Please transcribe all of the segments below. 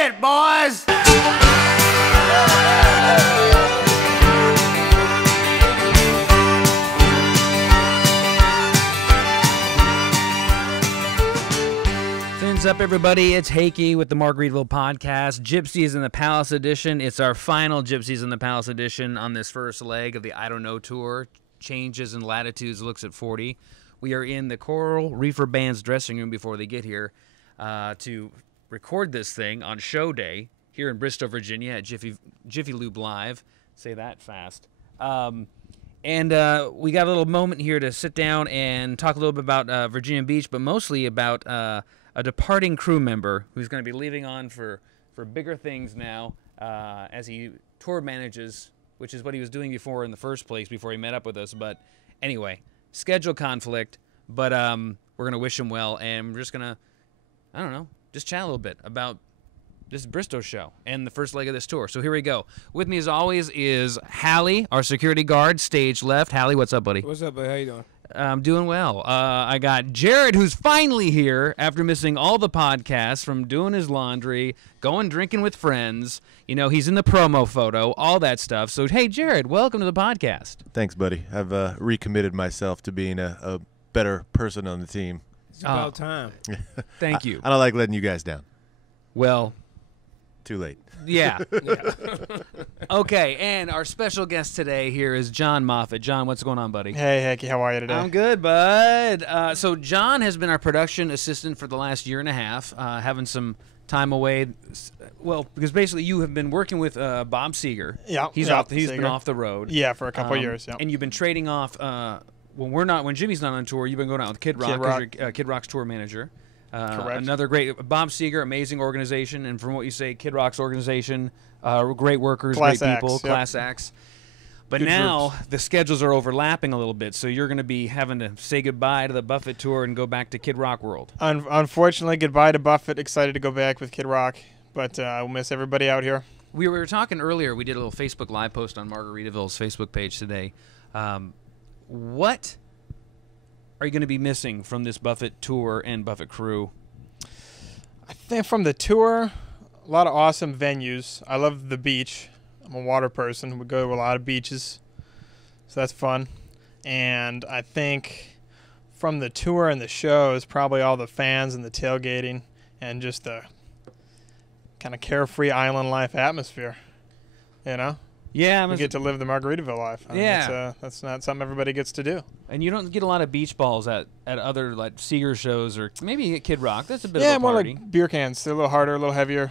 Hit it, boys! Fins up, everybody. It's Hakey with the Margaritaville Podcast. Gypsies in the Palace edition. It's our final Gypsies in the Palace edition on this first leg of the I Don't Know tour. Changes in Latitudes looks at 40. We are in the Coral Reefer Band's dressing room before they get here to record this thing on show day here in Bristow, Virginia at Jiffy Lube Live. Say that fast. And we got a little moment here to sit down and talk a little bit about Virginia Beach, but mostly about a departing crew member who's going to be leaving on for bigger things now as he tour manages, which is what he was doing before in the first place, before he met up with us. But anyway, schedule conflict, but we're going to wish him well, and we're just going to, I don't know, just chat a little bit about this Bristow show and the first leg of this tour. So here we go. With me, as always, is Hallie, our security guard, stage left. Hallie, what's up, buddy? What's up, buddy? How you doing? I'm doing well. I got Jared, who's finally here after missing all the podcasts from doing his laundry, going drinking with friends. You know, he's in the promo photo, all that stuff. So, hey, Jared, welcome to the podcast. Thanks, buddy. I've recommitted myself to being a better person on the team. It's about time. Thank you. I don't like letting you guys down. Well, too late. yeah. Okay, and our special guest today here is John Moffat. John, what's going on, buddy? Hey, Hecky, how are you today? I'm good, bud. So John has been our production assistant for the last year and a half, having some time away. Well, because basically you have been working with Bob Seger. Yeah, he's been off the road. Yeah, for a couple of years. Yeah, and you've been trading off. When Jimmy's not on tour, you've been going out with Kid Rock. As your, Kid Rock's tour manager. Correct. Another great Bob Seger, amazing organization, and from what you say, Kid Rock's organization, great workers, Class great people, acts, yep. class acts. But Good now groups. the schedules are overlapping a little bit, so you're going to be having to say goodbye to the Buffett tour and go back to Kid Rock world. Unfortunately, goodbye to Buffett. Excited to go back with Kid Rock, but I'll miss everybody out here. We were talking earlier. We did a little Facebook Live post on Margaritaville's Facebook page today. What are you going to be missing from this Buffett tour and Buffett crew? I think from the tour, a lot of awesome venues. I love the beach. I'm a water person. We go to a lot of beaches, so that's fun. And I think from the tour and the show is probably all the fans and the tailgating and just the kind of carefree island life atmosphere, you know? Yeah, We get to live the Margaritaville life. I mean, Yeah. that's not something everybody gets to do. And you don't get a lot of beach balls at other like Seeger shows, or maybe you get Kid Rock. That's a bit Yeah, of a more party. like beer cans. They're a little harder, a little heavier.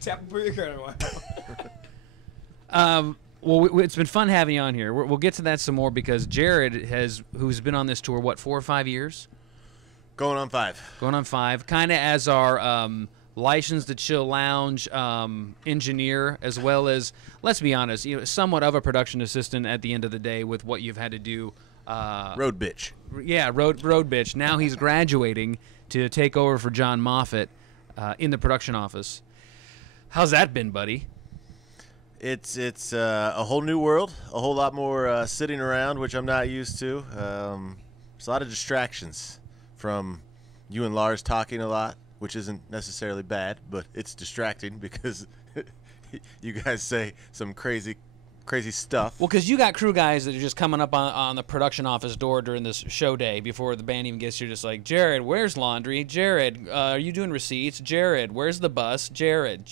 Tap a beer can. Well, it's been fun having you on here. We'll get to that some more because Jared who's been on this tour, what, 4 or 5 years? Going on 5. Going on 5, kind of as our License to Chill Lounge engineer, as well as, let's be honest, somewhat of a production assistant at the end of the day with what you've had to do. Road bitch. Yeah, road bitch. Now he's graduating to take over for John Moffat in the production office. How's that been, buddy? It's a whole new world, a whole lot more sitting around, which I'm not used to. There's a lot of distractions from you and Lars talking a lot, which isn't necessarily bad, but it's distracting because you guys say some crazy stuff. Well, because you got crew guys that are just coming up on the production office door during this show day before the band even gets here, just like, Jared, where's laundry? Jared, are you doing receipts? Jared, where's the bus? Jared.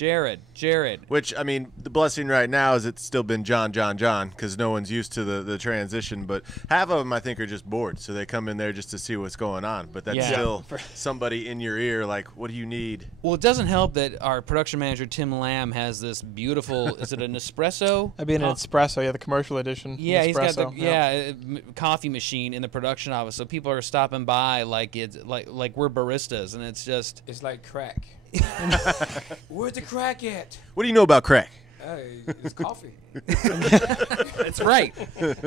Which, I mean, the blessing right now is it's still been John, because no one's used to the transition. But half of them, I think, are just bored, so they come in there just to see what's going on. But that's still somebody in your ear, like, what do you need? Well, it doesn't help that our production manager, Tim Lamb, has this beautiful, is it an espresso? I'd be an espresso, the commercial edition. Yeah, espresso. he's got the coffee machine in the production office, so people are stopping by like it's like we're baristas, and it's just It's like crack. Where's the crack at? What do you know about crack? It's coffee. that's right.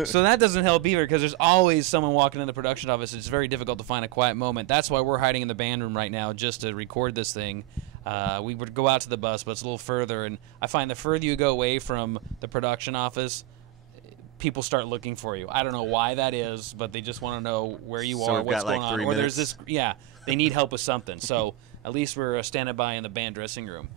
So that doesn't help either because there's always someone walking in the production office. It's very difficult to find a quiet moment. That's why we're hiding in the band room right now just to record this thing. We would go out to the bus, but it's a little further, and I find the further you go away from the production office, people start looking for you. I don't know why that is, but they just want to know where you So are, we've what's got, like, going on. 3 Or there's minutes. this, they need help with something. So at least we're standing by in the band dressing room.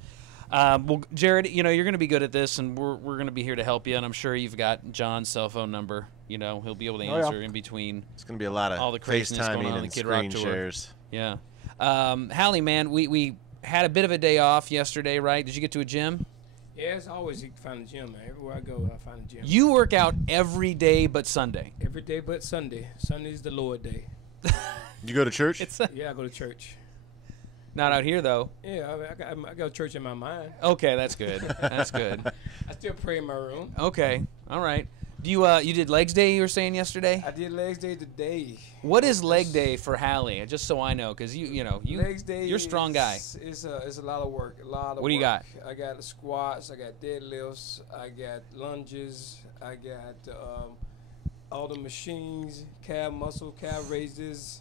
Well, Jared, you're going to be good at this, and we're going to be here to help you. And I'm sure you've got John's cell phone number. He'll be able to answer in between. It's going to be a lot of all the craziness going on in the Kid Rock tour. Shares. Yeah. Hallie, man, we had a bit of a day off yesterday, right? Did you get to a gym? Yeah, it's always you can find a gym, man. Everywhere I go, I find a gym. You work out every day but Sunday. Every day but Sunday. Sunday's the Lord day. You go to church? Yeah, I go to church. Not out here, though. Yeah, I go to church in my mind. Okay, that's good. That's good. I still pray in my room. Okay, all right. Do you did legs day? You were saying yesterday. I did legs day today. What is leg day for Hallie? Just so I know, because legs day. You're a strong guy. It's a lot of work. What do you got? I got the squats. I got deadlifts. I got lunges. I got all the machines, calf muscle, calf raises.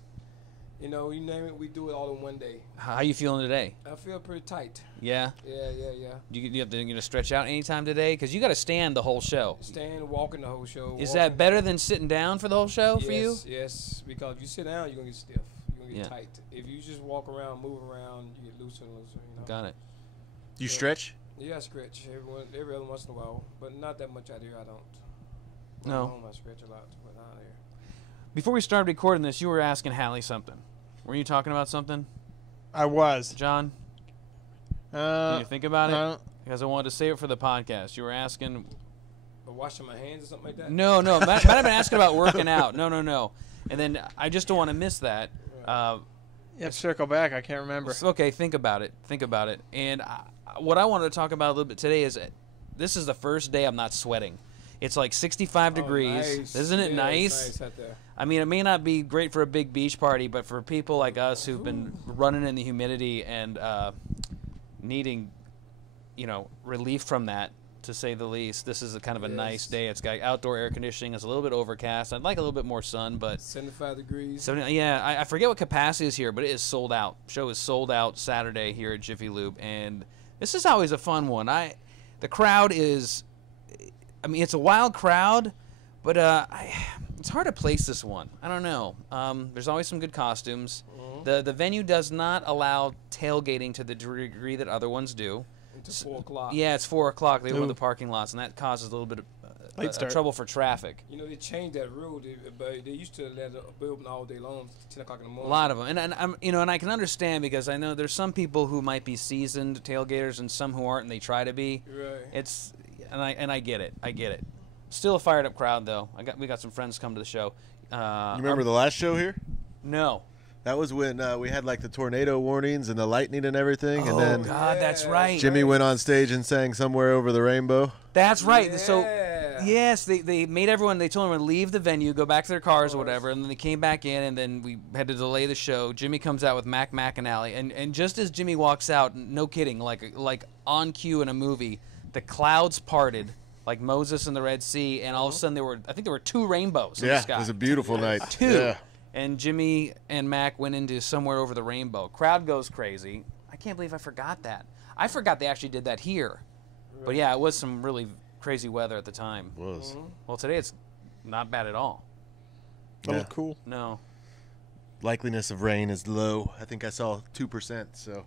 You name it, we do it all in one day. How you feeling today? I feel pretty tight. Yeah? Yeah. Do you have to stretch out anytime today? Because you got to stand the whole show. Stand, walking the whole show. Is that better than sitting down for the whole show for you? Yes, because if you sit down, you're going to get stiff. You're going to get tight. If you just walk around, move around, you get looser and looser. Got it. Do you stretch? Yeah, I stretch every other once in a while, but not that much out here. I don't. No. I stretch a lot, but not out here. Before we started recording this, you were asking Hallie something. Were you talking about something? I was. John? Can you think about it? Because I wanted to save it for the podcast. You were asking... washing my hands or something like that? No. Might have been asking about working out. No. And then I just don't want to miss that. Circle back. I can't remember. Okay, think about it. And what I wanted to talk about a little bit today is this is the first day I'm not sweating. It's like 65 degrees. Nice. Isn't it nice? It's nice out there. I mean, it may not be great for a big beach party, but for people like us who've been running in the humidity and needing, relief from that, to say the least, this is a kind of a nice day. It's got outdoor air conditioning. It's a little bit overcast. I'd like a little bit more sun, but 75 degrees. 70, yeah, I forget what capacity is here, but it is sold out. Show is sold out Saturday here at Jiffy Lube, and this is always a fun one. The crowd is... I mean, it's a wild crowd, but it's hard to place this one. I don't know. There's always some good costumes. Mm-hmm. The venue does not allow tailgating to the degree that other ones do. Until 4 o'clock. Yeah, it's 4 o'clock. They open the parking lots, and that causes a little bit of trouble for traffic. They changed that rule, but they used to let it be open all day long, 10 o'clock in the morning. A lot of them, and I'm, and I can understand because I know there's some people who might be seasoned tailgaters and some who aren't, and they try to be. Right. And I get it. Still a fired up crowd though. We got some friends come to the show. You remember the last show here? No. That was when we had like the tornado warnings and the lightning and everything, and then God, that's right. Jimmy went on stage and sang "Somewhere Over the Rainbow." That's right. Yeah. So yes, they made everyone. They told everyone to leave the venue, go back to their cars or whatever, and then they came back in, and then we had to delay the show. Jimmy comes out with Mac McAnally, and just as Jimmy walks out, no kidding, like on cue in a movie. The clouds parted like Moses in the Red Sea, and all of a sudden there were 2 rainbows in the sky. It was a beautiful night. 2. Yeah. And Jimmy and Mac went into Somewhere Over the Rainbow. Crowd goes crazy. I can't believe I forgot that. I forgot they actually did that here. Right. But yeah, it was some really crazy weather at the time. It was. Well, today it's not bad at all. Oh, cool. No. Likeliness of rain is low. I think I saw 2%. So.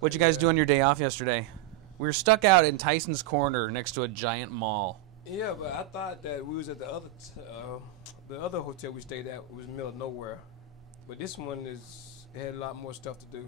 What'd you guys do on your day off yesterday? We were stuck out in Tyson's Corner next to a giant mall. Yeah, but I thought that we was at the other hotel we stayed at was in the middle of nowhere. But this one had a lot more stuff to do.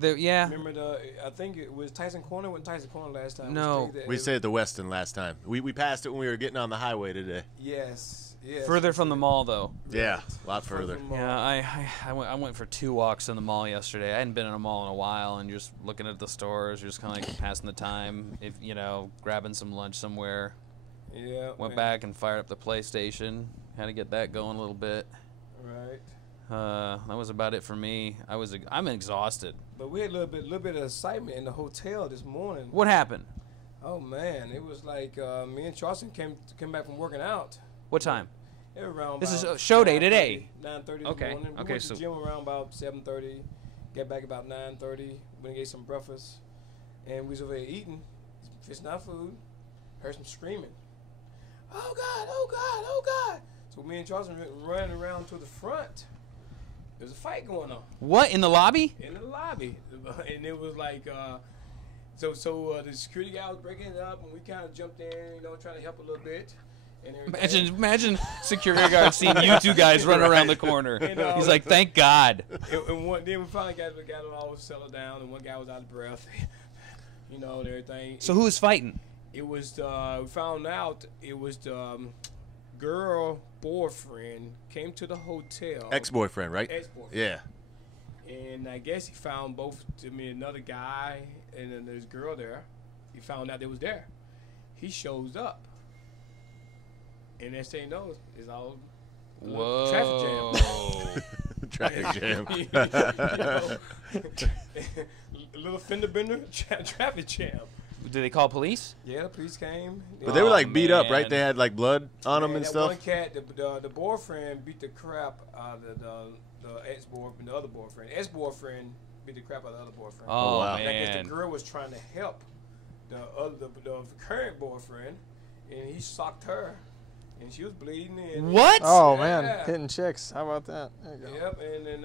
Remember I think it was Tyson Corner. Wasn't Tyson Corner last time? No. We stayed at the Westin last time. We passed it when we were getting on the highway today. Yes. Further from the mall, though. Yeah, a lot further. Yeah, I went for 2 walks in the mall yesterday. I hadn't been in a mall in a while, and just looking at the stores, just kind of like passing the time, grabbing some lunch somewhere. Yeah. Went back and fired up the PlayStation. Had to get that going a little bit. Right. That was about it for me. I'm exhausted. But we had a little bit of excitement in the hotel this morning. What happened? Oh man, it was like me and Charleston came back from working out. What time? Around this is show day today. 9:30 this morning. We went to the gym around about 7:30. Get back about 9:30. Went and ate some breakfast, and we was over there eating, fixing our food. Heard some screaming. Oh God! Oh God! Oh God! So me and Charleston ran around to the front, There's a fight going on. What, in the lobby? In the lobby, and it was like, so the security guy was breaking it up, and we kind of jumped in, trying to help a little bit. And imagine security guard seeing you two guys run around the corner. He's like, thank God. And then we finally got it all settled down, and one guy was out of breath, and everything. So who was fighting? It was we found out it was the girl boyfriend came to the hotel. Ex-boyfriend, right? Ex-boyfriend. Yeah. And I guess he found another guy and then there's a girl there. He found out they was there. He shows up. And next thing you know, it's all traffic jam. A little fender bender, traffic jam. Did they call police? Yeah, the police came. But they were like beat up, right? They had like blood on them and stuff. One cat, the boyfriend beat the crap out of the ex-boyfriend, the other boyfriend. Ex-boyfriend beat the crap out of the other boyfriend. Oh, wow. And I guess the girl was trying to help the current boyfriend, and he socked her, and she was bleeding. And what? Oh, man. Hitting chicks. How about that? There you go. Yep, and then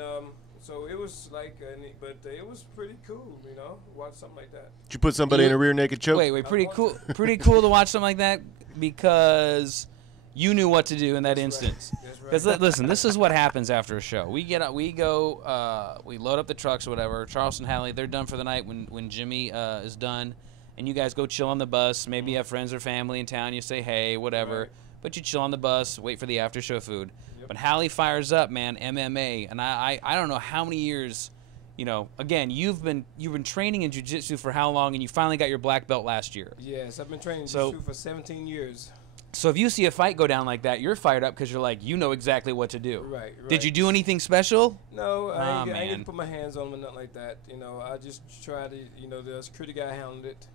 so it was like, but it was pretty cool, watch something like that. Did you put somebody in a rear naked choke? Wait, pretty cool. Pretty cool to watch something like that because you knew what to do in that instance. Because listen, this is what happens after a show. We get up, we go, we load up the trucks or whatever. Charleston, Halley, they're done for the night when Jimmy is done, and you guys go chill on the bus. Maybe you have friends or family in town. You say hey, whatever. Right. But you chill on the bus, wait for the after show food. Yep. But Halley fires up, man, MMA, and I don't know how many years. Again, you've been training in jiu-jitsu for how long, and you finally got your black belt last year. Yes, I've been training jiu-jitsu for 17 years. So if you see a fight go down like that, you're fired up because you're like, you know exactly what to do. Right. Did you do anything special? No, I didn't put my hands on them or nothing like that. I just tried to, the security guy handled it.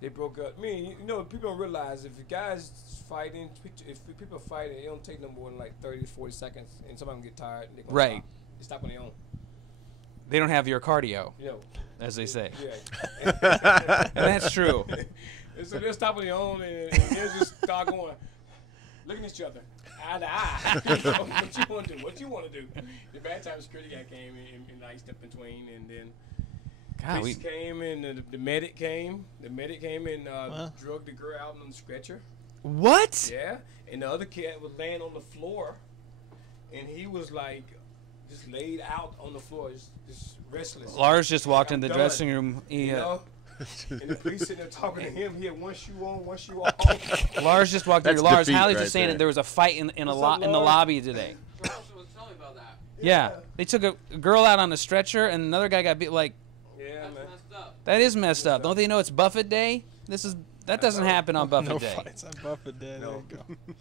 They broke up. People don't realize if a guy's fighting, if people are fighting, it don't take no more than like 30 to 40 seconds, and somebody get tired. And they're right. They stop on their own. They don't have your cardio, as they say. Yeah. And that's true. And so they'll stop on their own, and they'll just start going, looking at each other, eye to eye. What you want to do? What you want to do? The bad time security guy came and I stepped between, and then police came, and the medic came. The medic came and drug the girl out on the stretcher. What? Yeah. And the other cat was laying on the floor, and he was like just laid out on the floor, just restless. Lars just walked in the dressing room. And the police sitting there talking to him. He had one shoe on, one shoe off. Lars just walked in. Lars, Halley's just saying there. that there was a fight in the lobby today. Charleston was telling me about that. Yeah. They took a girl out on a stretcher, and another guy got beat. Like, yeah, man. Messed up. That is messed up. Don't they know it's Buffett Day? That doesn't happen on Buffett Day. No fights on Buffett Day. No. There you go.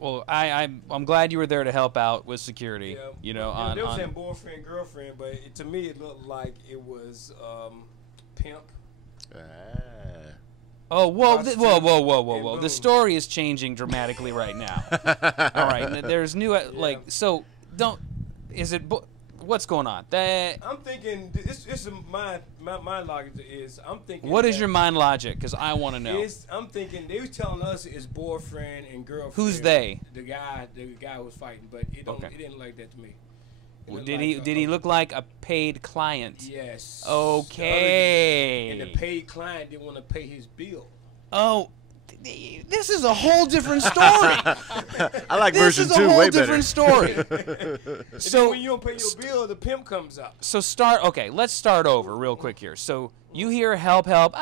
Well, I'm glad you were there to help out with security. Yeah. They were saying boyfriend, girlfriend, but to me it looked like it was pimp. Oh, whoa. The story is changing dramatically right now. All right. There's new, so what's going on? I'm thinking, my logic is, I'm thinking. What is your mind logic? Because I want to know. I'm thinking, they was telling us it's boyfriend and girlfriend. Who's they? The guy was fighting, but it didn't look like that to me. Did he look like a paid client? Yes. Okay. And the paid client didn't want to pay his bill. Oh, this is a whole different story. I like version 2 way better. This is a whole different story. So when you don't pay your bill, the pimp comes up. So let's start over real quick here. So you hear help, help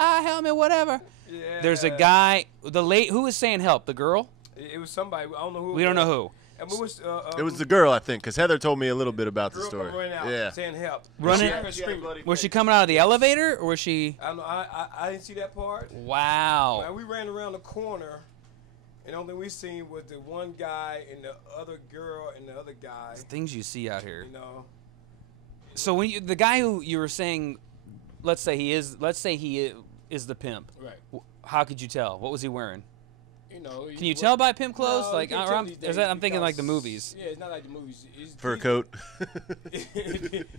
me, whatever. Yeah. There's a guy, who was saying help? The girl? It was somebody. I don't know who. We don't know who. It was the girl, I think, because Heather told me a little bit about the story. Out saying help. Was she coming out of the elevator, or was she? I don't know. I didn't see that part. Wow. Man, we ran around the corner, and the only thing we seen was the one guy and the other girl and the other guy. The things you see out here. So when the guy who you were saying, let's say he is the pimp. Right. How could you tell? What was he wearing? You know, can you tell by pimp clothes? No, like, you can't tell these days I'm thinking like the because- movies. Yeah, it's not like the movies. It's Fur coat.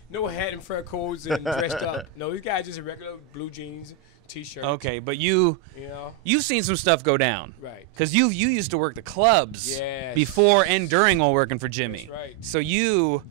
no hat and fur coats and dressed up. No, these guys just regular blue jeans, t-shirt. Okay, but You know, you've seen some stuff go down. right. Because you used to work the clubs Yes. before and during while working for Jimmy. That's right. So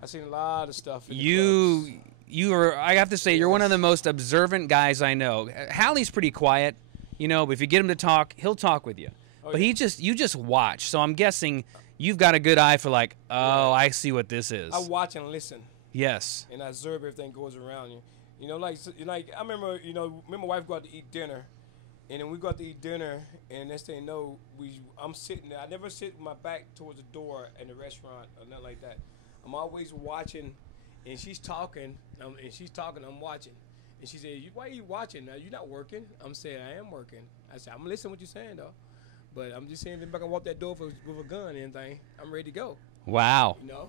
I've seen a lot of stuff. In the clubs. you are, I have to say, you're one of the most observant guys I know. Hallie's pretty quiet, you know, but if you get him to talk, he'll talk with you. Oh, But yeah. you just watch. So I'm guessing you've got a good eye for like, oh, I see what this is. I watch and listen, Yes. and I observe everything goes around you. You know, like I remember, me and my wife go out to eat dinner, and then we go out to eat dinner, and next thing you know, I'm sitting there. I never sit with my back towards the door in the restaurant or nothing like that. I'm always watching, and she's talking, I'm watching. And she said, why are you watching? You're not working. I'm saying, I am working. I said, I'm listening to what you're saying, though. But I'm just saying, if I can walk that door with a gun and anything, I'm ready to go. Wow. You know?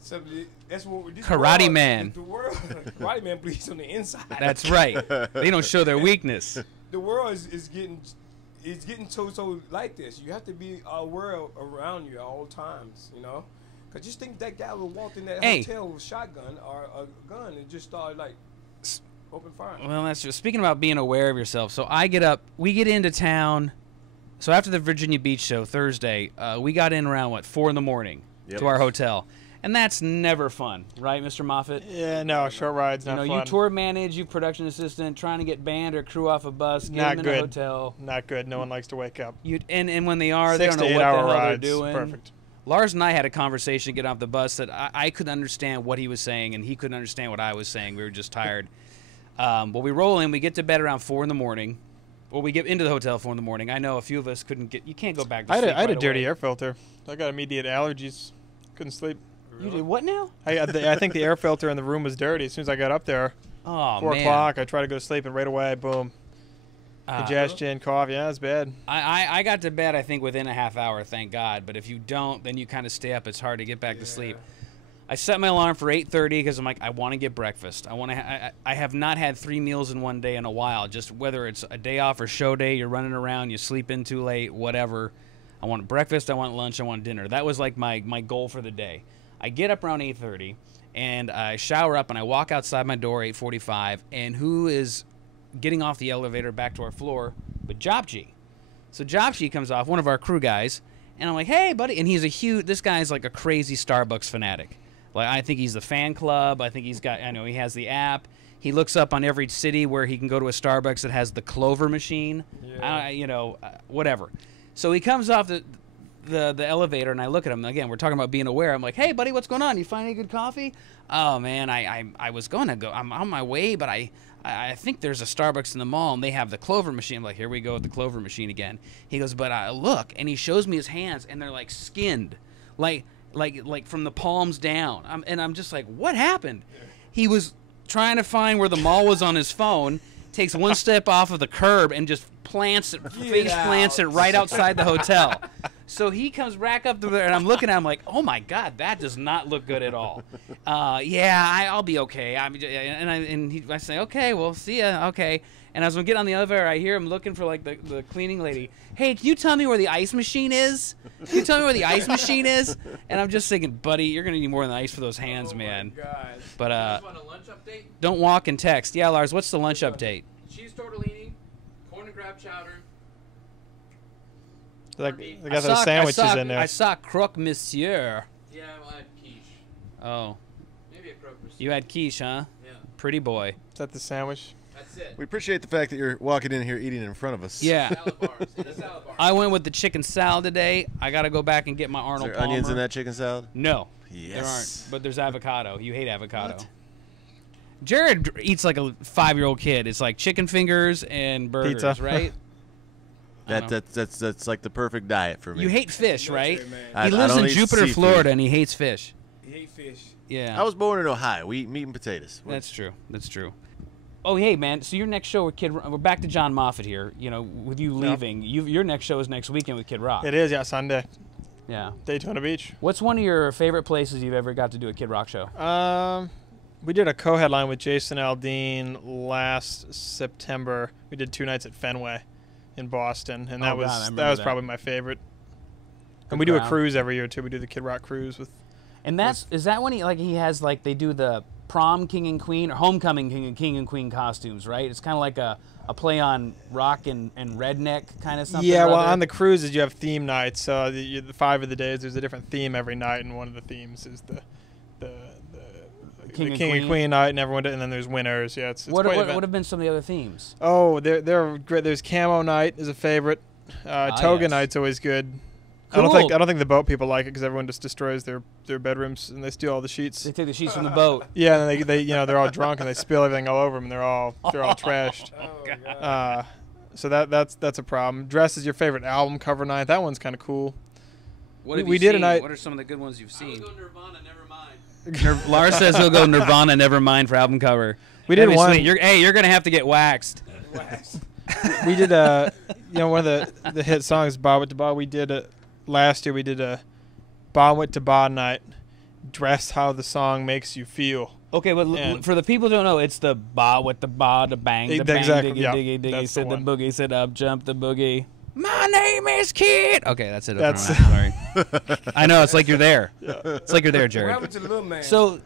So that's what this Karate world, man. The world, Karate man bleeds on the inside. That's right. They don't show their weakness. The world is getting so like this. You have to be aware around you at all times, you know? Because just think that guy would walk in that hotel with a shotgun or a gun and just start, like, open fire. Well, that's just speaking about being aware of yourself. So we get into town. So after the Virginia Beach show Thursday, we got in around 4 a.m. to our hotel, and that's never fun, right, Mr. Moffat? Yeah, no, short rides not fun. You tour manage, you production assistant, trying to get band or crew off a bus, get them in a hotel. Not good. No one likes to wake up. And when they are, 6 they don't know to 8 what the hour hell rides, they're doing. perfect. Lars and I had a conversation getting off the bus that I couldn't understand what he was saying, and he couldn't understand what I was saying. We were just tired. But we roll in. We get to bed around 4 a.m. Well, we get into the hotel 4 a.m. I know a few of us couldn't get. You can't go back to sleep. I had a right dirty away. air filter. I got immediate allergies. Couldn't sleep. You did what now? I think the air filter in the room was dirty. As soon as I got up there, Oh 4 man. o'clock, I tried to go to sleep, and right away, boom, congestion, cough. Yeah, it's bad. I got to bed, I think, within a half hour, thank God. But if you don't, then you kind of stay up. It's hard to get back to sleep. I set my alarm for 8:30 because I'm like, I want to get breakfast. I have not had 3 meals in one day in a while. Just whether it's a day off or show day, you're running around, you sleep in too late, whatever. I want breakfast, I want lunch, I want dinner. That was like my goal for the day. I get up around 8:30 and I shower up and I walk outside my door 8:45. And who is getting off the elevator back to our floor but Gypsy? So Gypsy comes off, one of our crew guys, and I'm like, hey, buddy. And this guy's like a crazy Starbucks fanatic. Like, I think he's the fan club. I think he has the app. He looks up on every city where he can go to a Starbucks that has the Clover machine. Yeah. Whatever. So he comes off the elevator, and I look at him. Again, we're talking about being aware. I'm like, hey, buddy, what's going on? You find any good coffee? Oh, man, I was going to go. I'm on my way, but I think there's a Starbucks in the mall, and they have the Clover machine. I'm like, here we go with the Clover machine again. He goes, but look, and he shows me his hands, and they're like skinned, like from the palms down. I'm just like, what happened? He was trying to find where the mall was on his phone, takes one step off of the curb and just plants it right outside the hotel. So he comes back up to there, and I'm looking at him like, oh my God, that does not look good at all. I'll be okay. I say, okay, well, see ya. Okay. And as I'm getting on the elevator, I hear him looking for like the cleaning lady. Hey, can you tell me where the ice machine is? Can you tell me where the ice machine is? And I'm just thinking, buddy, you're gonna need more than ice for those hands, man. Oh my God. But You want a lunch update? don't walk and text. Yeah, Lars, what's the lunch update? Cheese tortellini, corn and crab chowder. They got those sandwiches in there. I saw croque monsieur. Yeah, we'll add quiche. Oh, Maybe a croque monsieur. you had quiche, huh? Yeah, Pretty boy. Is that the sandwich? that's it. We appreciate the fact that you're walking in here eating in front of us. Yeah. Salad bars. In a salad bar. I went with the chicken salad today. I got to go back and get my Is Arnold there Palmer. onions in that chicken salad? No, Yes. there aren't. But there's avocado. You hate avocado. What? Jared eats like a 5-year-old kid. It's like chicken fingers and burgers, Pizza. right? I don't know. That's like the perfect diet for me. You hate fish, right? Man. He I lives don't in eat Jupiter, seafood. Florida, and he hates fish. He hate fish. Yeah. I was born in Ohio. We eat meat and potatoes. That's true. That's true. Oh, hey, man. So your next show with we're back to John Moffat here. You know, with you leaving, your next show is next weekend with Kid Rock. It is, yeah, Sunday. Yeah. Daytona Beach. What's one of your favorite places you've ever got to do a Kid Rock show? We did a co-headline with Jason Aldean last September. We did 2 nights at Fenway, in Boston, and Oh, that God, was that. probably my favorite. The And we do a crowd. cruise every year too. We do the Kid Rock cruise with. And is that when he has like they do the prom king and queen or homecoming king and queen costumes, right? It's kind of like a play on rock and redneck kind of something. Yeah, or well, other. on the cruises you have theme nights. So the 5 of the days there's a different theme every night, and one of the themes is the King King and and Queen night, and everyone. And then there's winners. Yeah, it's what quite an would event. have been some of the other themes? Oh, they're great. There's Camo Night is a favorite. Toga yes. Night's always good. Cool. I don't think the boat people like it because everyone just destroys their bedrooms and they steal all the sheets. They take the sheets from the boat. Yeah, and they they're all drunk and they spill everything all over them and they're all trashed. Oh, God. So that's a problem. Dress is your favorite album cover night. That one's kind of cool. What have We you did a seen? night- What are some of the good ones you've I would seen? go Nirvana, never mind. Lars says he'll go Nirvana, never mind for album cover. We did That'd be one. sweet. You're gonna have to get waxed. We did one of the hit songs Ba Wit Da Ba. We did last year. We did a Ba Wit Da Ba night. Dress how the song makes you feel. Okay, but And- for the people who don't know, it's the ba with the ba, the bang, the bang, Exactly, diggy, yeah, diggy, diggy. that's Said the the one. boogie, said up, jump the boogie. My name is Kid. Okay, that's it. That's- Sorry. I know it's like you're there. It's like you're there, What Jared. happened to the little man? So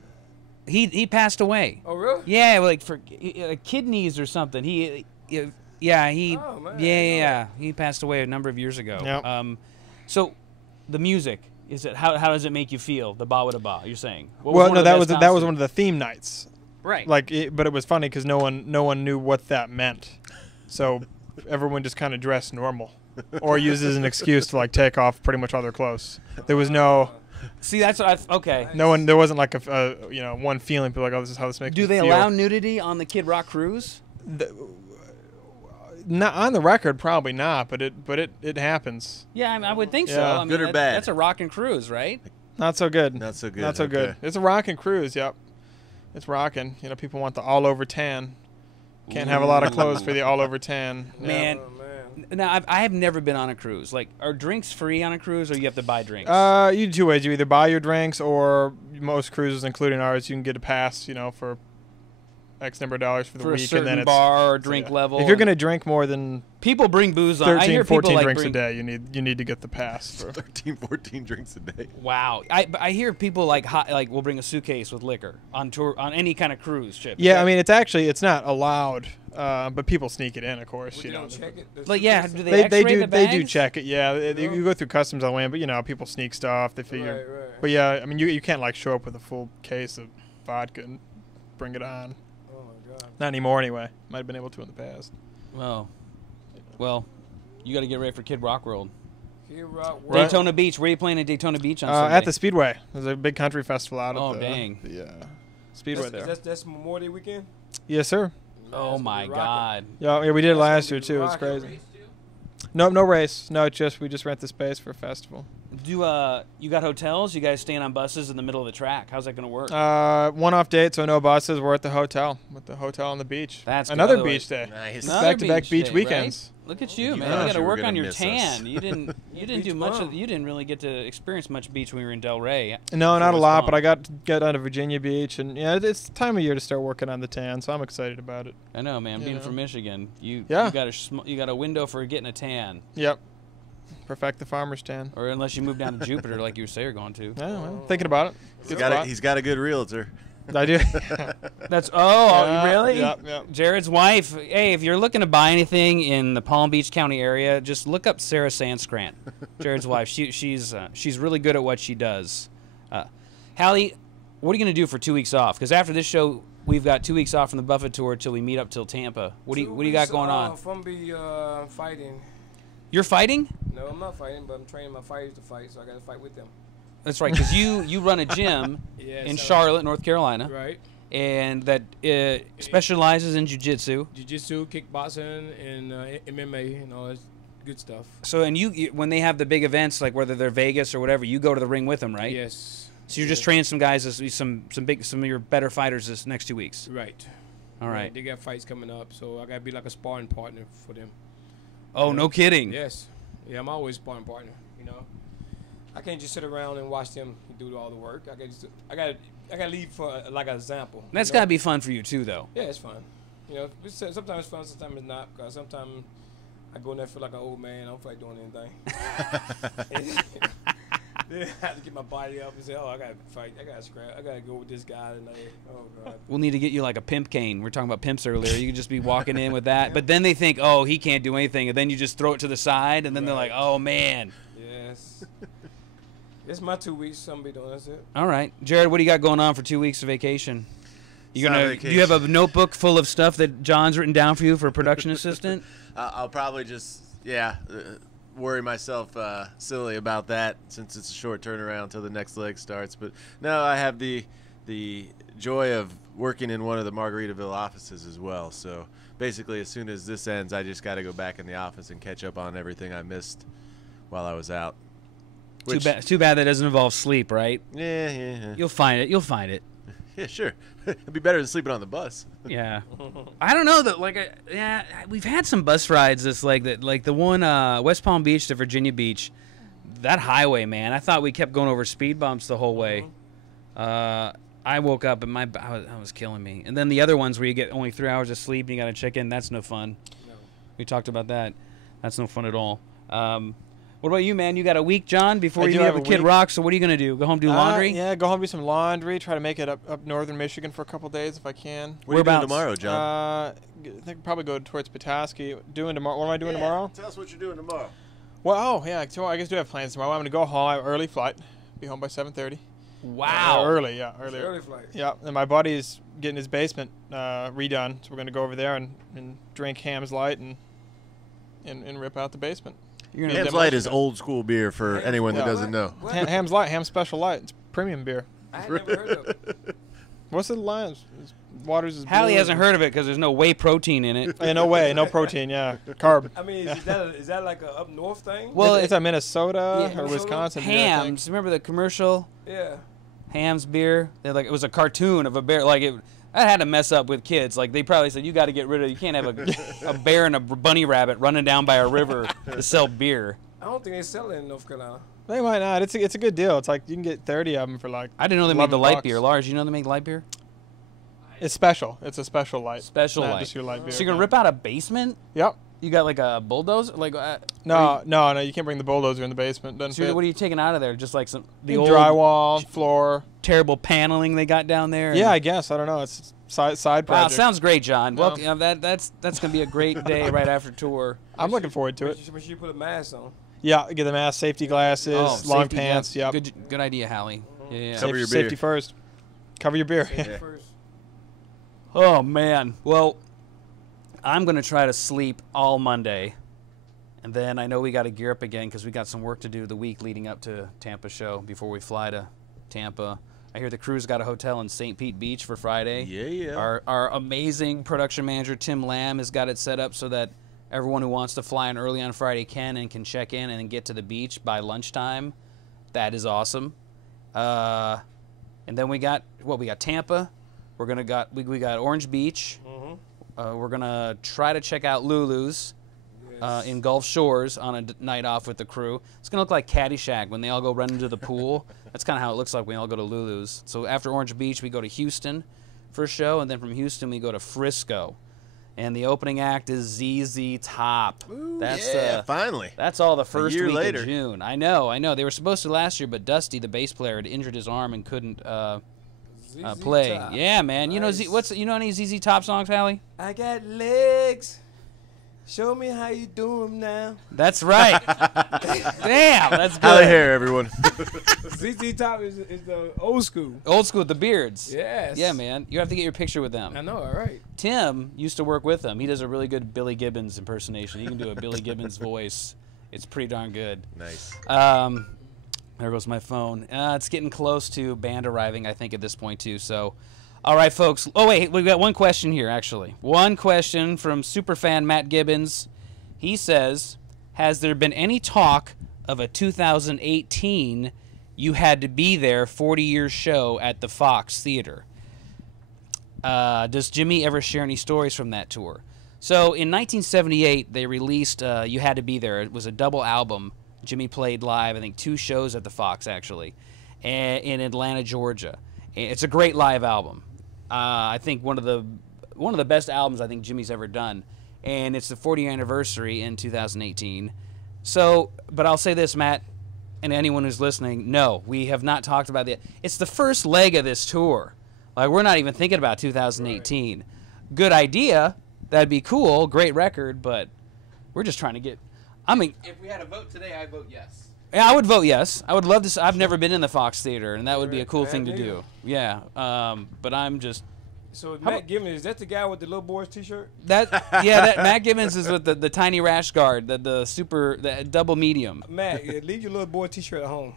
he passed away. Oh, really? Yeah, like for kidneys or something. He Oh, man, yeah. He passed away a number of years ago. Yep. So the music. Is it how does it make you feel? The ba with a ba. You're saying? What Well, one no, of the that was best one of costumes? the theme nights. Right. But it was funny because no one knew what that meant, so everyone just kind of dressed normal, or used as an excuse to like take off pretty much all their clothes. There was no See, that's what okay. there wasn't like a one feeling. People like, oh, this is how this makes. Do me they feel. allow nudity on the Kid Rock cruise? Not on the record, probably not, but it happens. Yeah, I would think so. Yeah. I mean, Good or that- bad? That's a rockin' cruise, right? Not so good. Not so good. Not so good. okay. It's a rockin' cruise. Yep, it's rockin'. People want the all over tan. Can't have a lot of clothes for the all over tan. Yeah. Man, Oh, man. now I have never been on a cruise. Like, are drinks free on a cruise, or you have to buy drinks? You do two ways. You either buy your drinks, or most cruises, including ours, you can get a pass. For X number of dollars for the for a week, certain and then bar or it's drink yeah. level. If you're gonna drink more than people bring booze on. I 13, hear 14 people like drinks bring, a day, you need to get the pass. For, 13, 14 drinks a day. Wow, I hear people like will bring a suitcase with liquor on tour on any kind of cruise ship. yeah, I mean it's not allowed, but people sneak it in, of course. But they don't check it? Like, yeah, do They X-ray do the they do bags? check it. Yeah, Yeah. you go through customs on way, but people sneak stuff. They figure. Right. But yeah, I mean you can't like show up with a full case of vodka and bring it on. Oh, my God. Not anymore anyway. Might have been able to in the past. Oh, well, you got to get ready for Kid Rock World. Kid Rock World. Right. Daytona Beach. Where are you playing at Daytona Beach on Sunday? At the Speedway. There's a big country festival out Oh, at the dang. Speedway there. That's Memorial Day weekend? Yes, sir. Oh my God. Yeah, we did it That's last gonna year be too. It's rocking. crazy. No race. No, we just rent the space for a festival. Do you got hotels? You guys staying on buses in the middle of the track? How's that going to work? One-off date, so no buses. We're at the hotel, on the beach. That's good. another By the way, beach day. Nice. Another Back-to-back beach day, weekends. right? Look at you, You man. thought You got you to were work gonna on your miss tan. us. You didn't Beach do much. bum. You didn't really get to experience much beach when we were in Delray. No, not a Forest lot, Palm. but I got onto Virginia Beach, and it's time of year to start working on the tan, so I'm excited about it. I know, man. You Being know. from Michigan, you Yeah. you got a window for getting a tan, Yep. Perfect the farmer's tan. or unless you move down to Jupiter, like you say you're going to. Yeah, well, thinking about it. Good spot. He's got a good realtor. I do. That's Yeah, really? Yep. Jared's wife. Hey, if you're looking to buy anything in the Palm Beach County area, just look up Sarah Sandskrant, Jared's wife. She's really good at what she does. Hallie, what are you gonna do for 2 weeks off? Because after this show, we've got 2 weeks off from the Buffett tour till we meet up till Tampa. What do you got going on? From fighting. You're fighting? No, I'm not fighting, but I'm training my fighters to fight, so I got to fight with them. That's right, because you run a gym Yes, in I- Charlotte, North Carolina, Right. and that specializes in jiu-jitsu. Jiu-jitsu, kickboxing, and MMA, and all that good stuff. So, and you when they have the big events, like whether they're Vegas or whatever, you go to the ring with them, right? Yes. So you're just training some guys, some of your better fighters this next 2 weeks. Right. All right. They got fights coming up, so I got to be like a sparring partner for them. Oh, no kidding. Yes. Yeah, I'm always sparring partner, I can't just sit around and watch them do all the work. I got to lead for like an example. That's got to be fun for you too, though. Yeah, it's fun. Sometimes it's fun, sometimes it's not, because sometimes I go in there, feel like an old man. I don't feel like doing anything. Then I have to get my body up and say, oh, I got to fight. I got to scrap. I got to go with this guy tonight. Oh, God. We'll need to get you like a pimp cane. We were talking about pimps earlier. You could just be walking in with that. But then they think, oh, he can't do anything. And then you just throw it to the side. And then they're like, oh, man. Yes. It's my 2 weeks. I'm be doing. That's it. All right. Jared, what do you got going on for 2 weeks of vacation? Do you have a notebook full of stuff that John's written down for you for a production assistant? I'll probably just, worry myself silly about that since it's a short turnaround until the next leg starts. But no, I have the joy of working in one of the Margaritaville offices as well. So basically, as soon as this ends, I just got to go back in the office and catch up on everything I missed while I was out. Too bad that doesn't involve sleep, right? Yeah. You'll find it. Yeah, sure. It'd be better than sleeping on the bus. Yeah. I don't know we've had some bus rides like the one West Palm Beach to Virginia Beach. That highway, man. I thought we kept going over speed bumps the whole way. I woke up and I was killing me. And then the other ones where you get only 3 hours of sleep and you got to check in, that's no fun. No. We talked about that. That's no fun at all. What about you, man? You got a week, John, before you have a Kid Rock, so what are you going to do? Go home do laundry? Yeah, go home do some laundry, try to make it up northern Michigan for a couple days if I can. What are you doing tomorrow, John? I think probably go towards Petoskey. What am I doing tomorrow? Tell us what you're doing tomorrow. Well, I guess I do have plans tomorrow. I'm going to go home. I have an early flight. Be home by 7:30. Wow. Early flight. Yeah, and my buddy's getting his basement redone, so we're going to go over there and drink Ham's Light and rip out the basement. Ham's Light is old school beer for anyone that doesn't know. Ham's Light, Ham's Special Light. It's premium beer. I had never heard of it. What's the line? Waters is Hallie hasn't heard of it because there's no whey protein in it. Yeah, no way, no protein. Yeah, carb. I mean, is that like a up north thing? Well, it's a Minnesota or Wisconsin. Hams. Remember the commercial? Yeah. Hams beer. It was a cartoon of a bear. Like that had to mess up with kids. Like they probably said, you got to get rid of. You can't have a bear and a bunny rabbit running down by a river to sell beer. I don't think they sell it in North Carolina. They might not. It's a good deal. It's like you can get 30 of them for like. I didn't know they made the light beer. Lars, you know they make light beer? It's special. It's a special light. Special not light. Just your light beer. So you're gonna rip out a basement? Yep. You got like a bulldozer? Like no, you can't bring the bulldozer in the basement. Doesn't fit. What are you taking out of there? Just like the old drywall, floor, terrible paneling they got down there. Yeah, I guess. I don't know. It's side project. Wow, sounds great, John. No. Well, that's gonna be a great day right after tour. I'm looking forward to it. Make sure you put a mask on. Yeah, get the mask, safety glasses, long pants. Yep. Good idea, Hallie. Yeah. Cover your beer. Safety first. Cover your beer. Safety first. Oh man. Well, I'm gonna try to sleep all Monday. And then I know we got to gear up again because we got some work to do the week leading up to Tampa show before we fly to Tampa. I hear the crew's got a hotel in St. Pete Beach for Friday. Yeah. Our amazing production manager, Tim Lamb, has got it set up so that everyone who wants to fly in early on Friday can check in and get to the beach by lunchtime. That is awesome. And then we got Tampa. We got Orange Beach. Mm-hmm. We're going to try to check out Lulu's. In Gulf Shores on a night off with the crew. It's going to look like Caddyshack when they all go run into the pool. That's kind of how it looks like when we all go to Lulu's. So after Orange Beach, we go to Houston for a show, and then from Houston, we go to Frisco. And the opening act is ZZ Top. Ooh, finally. That's all the first week later. of June. I know. They were supposed to last year, but Dusty, the bass player, had injured his arm and couldn't play. Top. Yeah, man. Nice. You know any ZZ Top songs, Hallie? I got legs. Show me how you do them now. That's right. Damn, that's good. Howdy hair, everyone. ZZ Top is the old school. Old school with the beards. Yes. Yeah, man. You have to get your picture with them. I know, all right. Tim used to work with them. He does a really good Billy Gibbons impersonation. He can do a Billy Gibbons voice. It's pretty darn good. Nice. There goes my phone. It's getting close to band arriving, I think, at this point, too. So, all right, folks. Oh, wait. We've got one question here, actually. One question from superfan Matt Gibbons. He says, has there been any talk of a 2018 You Had to Be There 40-year show at the Fox Theater? Does Jimmy ever share any stories from that tour? So, in 1978, they released You Had to Be There. It was a double album. Jimmy played live, I think, 2 shows at the Fox, actually, in Atlanta, Georgia. It's a great live album. I think one of the best albums I think Jimmy's ever done. and it's the 40th anniversary in 2018. So, but I'll say this, Matt, and anyone who's listening, no, we have not talked about it. It's the first leg of this tour. Like, we're not even thinking about 2018. Right. Good idea. That'd be cool. Great record, but we're just trying to get... I mean... If we had a vote today, I'd vote yes. Yeah, I would vote yes. I would love to... I've never been in the Fox Theater, and that would be a cool thing to do. Yeah. But I'm just... So Matt Gibbons, is that the guy with the little boys T-shirt? That Matt Gibbons is with the tiny rash guard, the double medium. Matt, leave your little boy T-shirt at home.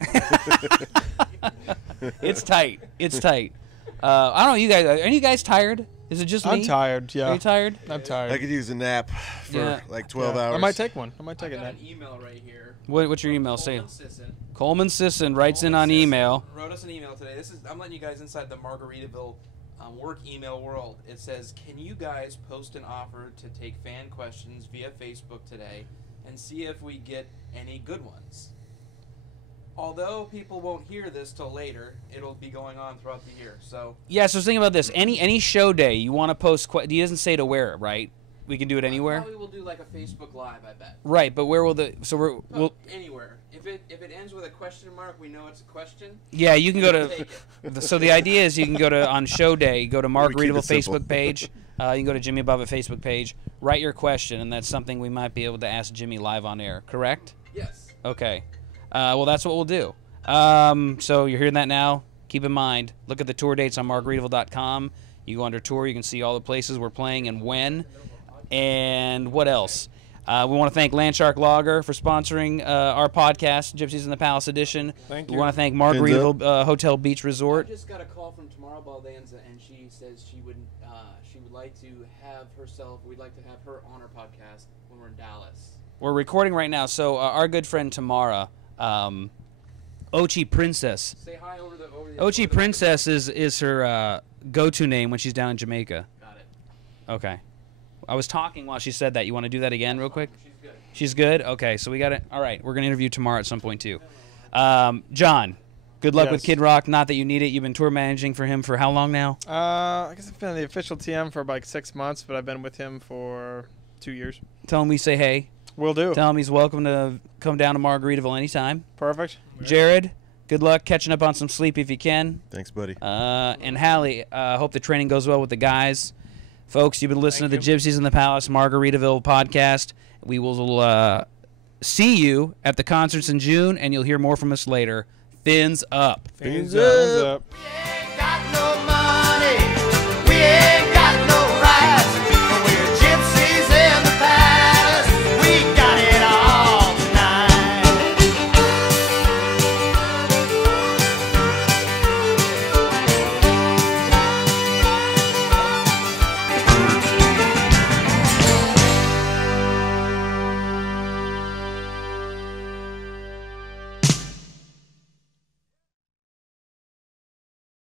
It's tight. It's tight. I don't know. You guys, are you guys tired? Is it just me? I'm tired. Yeah. Are you tired? I'm tired. I could use a nap for like 12 hours. I might take one. I might take a nap. I got an email right here. What's your email say? Coleman Sisson writes in on email. Wrote us an email today. I'm letting you guys inside the Margaritaville work email world. It says, can you guys post an offer to take fan questions via Facebook today and see if we get any good ones? Although people won't hear this till later, it'll be going on throughout the year. So yeah, so think about this. Any show day you want to post, he doesn't say to where, right? We can do it anywhere. Probably we'll do like a Facebook Live, I bet. Right, but where will we'll anywhere. If it ends with a question mark, we know it's a question. Yeah, you can go to. So the idea is you can go to on show day, go to Margaritaville Facebook page. You can go to Jimmy Buffett Facebook page, write your question, and that's something we might be able to ask Jimmy live on air. Correct? Yes. Okay. Well, that's what we'll do. So you're hearing that now. Keep in mind, look at the tour dates on Margaritaville.com. You go under tour, you can see all the places we're playing and when. And what else? We want to thank LandShark Lager for sponsoring our podcast, Gypsies in the Palace Edition. Thank you. We want to thank Margaritaville Hotel Beach Resort. I just got a call from Tamara Baldanza, and she says she would like to have herself. We'd like to have her on our podcast when we're in Dallas. We're recording right now, so our good friend Tamara, Ochi Princess. Say hi over the Ochi Princess is her go-to name when she's down in Jamaica. Got it. Okay. I was talking while she said that. You want to do that again real quick? She's good. She's good? Okay, so we got it. All right, we're going to interview Tamara at some point, too. John, good luck with Kid Rock. Not that you need it. You've been tour managing for him for how long now? I guess I've been the official TM for about 6 months, but I've been with him for 2 years. Tell him we say hey. Will do. Tell him he's welcome to come down to Margaritaville anytime. Perfect. Jared, good luck catching up on some sleep if you can. Thanks, buddy. And Hallie, hope the training goes well with the guys. Folks, you've been listening to the Gypsies in the Palace Margaritaville podcast. We will see you at the concerts in June, and you'll hear more from us later. Fins up. Fins up.